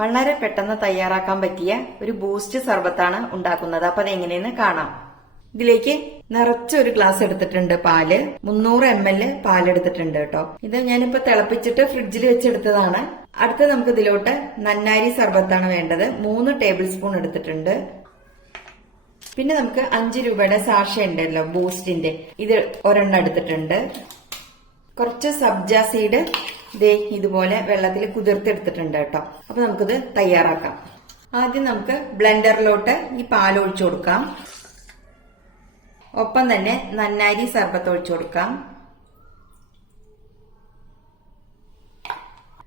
വളരെ പെട്ടെന്ന് തയ്യാറാക്കാൻ പറ്റിയ ഒരു ബൂസ്റ്റ് സർബത്താണ് ഉണ്ടാക്കുന്നത്. അപ്പൊ അതെങ്ങനെയെന്ന് കാണാം. ഇതിലേക്ക് നിറച്ച ഒരു ഗ്ലാസ് എടുത്തിട്ടുണ്ട് പാൽ. മുന്നൂറ് എം എൽ പാൽ എടുത്തിട്ടുണ്ട് കേട്ടോ. ഇത് ഞാനിപ്പോ തിളപ്പിച്ചിട്ട് ഫ്രിഡ്ജിൽ വെച്ചെടുത്തതാണ്. അടുത്ത നമുക്ക് ഇതിലോട്ട് നന്നാരി സർബത്താണ് വേണ്ടത്. മൂന്ന് ടേബിൾ സ്പൂൺ എടുത്തിട്ടുണ്ട്. പിന്നെ നമുക്ക് അഞ്ച് രൂപയുടെ സാഷ ഉണ്ടല്ലോ ബൂസ്റ്റിന്റെ ഇത് ഒരെണ്ണം എടുത്തിട്ടുണ്ട്. കുറച്ച് സബ്ജ സീഡ് ദേ ഇതുപോലെ വെള്ളത്തിൽ കുതിർത്തെടുത്തിട്ടുണ്ട് കേട്ടോ. അപ്പൊ നമുക്കിത് തയ്യാറാക്കാം. ആദ്യം നമുക്ക് ബ്ലെൻഡറിലോട്ട് ഈ പാൽ ഒഴിച്ചു കൊടുക്കാം. ഒപ്പം തന്നെ നന്നാരി സർബത്ത് ഒഴിച്ചു കൊടുക്കാം.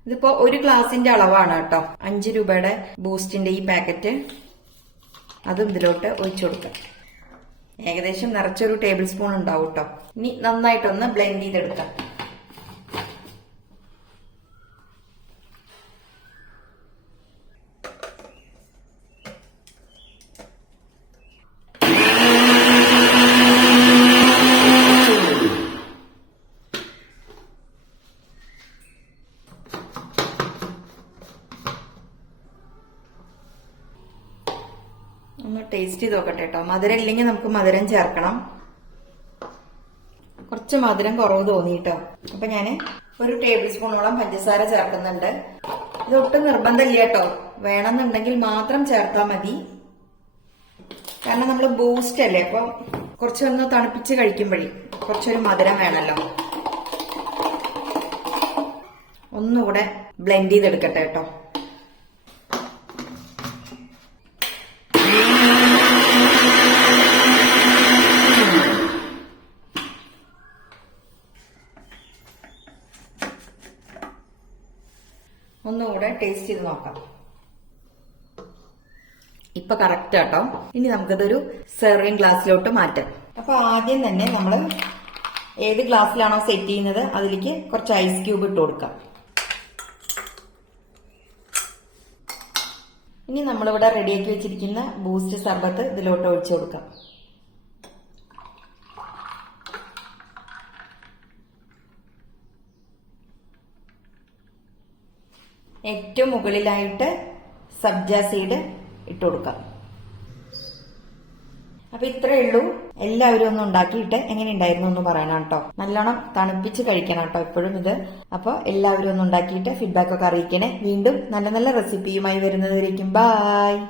ഇതിപ്പോ ഒരു ഗ്ലാസിന്റെ അളവാണ് കേട്ടോ. അഞ്ച് രൂപയുടെ ബൂസ്റ്റിന്റെ ഈ പാക്കറ്റ്. അതും ഇതിലോട്ട് ഒഴിച്ചു കൊടുക്കാം. ഏകദേശം നിറച്ചൊരു ടേബിൾ സ്പൂൺ ഉണ്ടാവും കേട്ടോ. ഇനി നന്നായിട്ടൊന്ന് ബ്ലെൻഡ് ചെയ്തെടുക്കാം. ഒന്ന് ടേസ്റ്റ് ചെയ്ത് നോക്കട്ടെ കേട്ടോ മധുരം ഇല്ലെങ്കിൽ നമുക്ക് മധുരം ചേർക്കണം. കുറച്ച് മധുരം കുറവ് തോന്നി കേട്ടോ അപ്പൊ ഞാൻ ഒരു ടേബിൾ സ്പൂണോളം പഞ്ചസാര ചേർക്കുന്നുണ്ട്. ഇത് ഒട്ടും നിർബന്ധമില്ല കേട്ടോ വേണമെന്നുണ്ടെങ്കിൽ മാത്രം ചേർത്താൽ മതി. കാരണം നമ്മൾ ബൂസ്റ്റ് അല്ലേ? അപ്പൊ കുറച്ചൊന്ന് തണുപ്പിച്ച് കഴിക്കുമ്പോഴേ കുറച്ചൊരു മധുരം വേണമല്ലോ ഒന്നുകൂടെ ബ്ലെൻഡ് ചെയ്തെടുക്കട്ടെ കേട്ടോ ഒന്നുകൂടെ ടേസ്റ്റ് ചെയ്ത് നോക്കാം. ഇപ്പൊ കറക്റ്റ് കേട്ടോ ഇനി നമുക്കിതൊരു സെർവിങ് ഗ്ലാസ്സിലോട്ട് മാറ്റാം. അപ്പൊ ആദ്യം തന്നെ നമ്മൾ ഏത് ഗ്ലാസ്സിലാണോ സെറ്റ് ചെയ്യുന്നത് അതിലേക്ക് കുറച്ച് ഐസ് ക്യൂബ് ഇട്ട് കൊടുക്കാം. ഇനി നമ്മളിവിടെ റെഡിയാക്കി വെച്ചിരിക്കുന്ന ബൂസ്റ്റ് സർബത്ത് ഇതിലോട്ട് ഒഴിച്ചു കൊടുക്കാം. ഏറ്റവും മുകളിലായിട്ട് സബ്ജ സീഡ് ഇട്ട് കൊടുക്കാം അപ്പൊ ഇത്രയേ ഉള്ളൂ. എല്ലാവരും ഒന്ന് ഉണ്ടാക്കിയിട്ട് എങ്ങനെ ഉണ്ടായിരുന്നു എന്ന് പറയണം കേട്ടോ. നല്ലോണം തണുപ്പിച്ച് കഴിക്കണം കേട്ടോ എപ്പോഴും ഇത്. അപ്പൊ എല്ലാവരും ഒന്ന് ഉണ്ടാക്കിയിട്ട് ഫീഡ്ബാക്ക് ഒക്കെ അറിയിക്കണേ. വീണ്ടും നല്ല നല്ല റെസിപ്പിയുമായി വരുന്നതായിരിക്കും ബായ്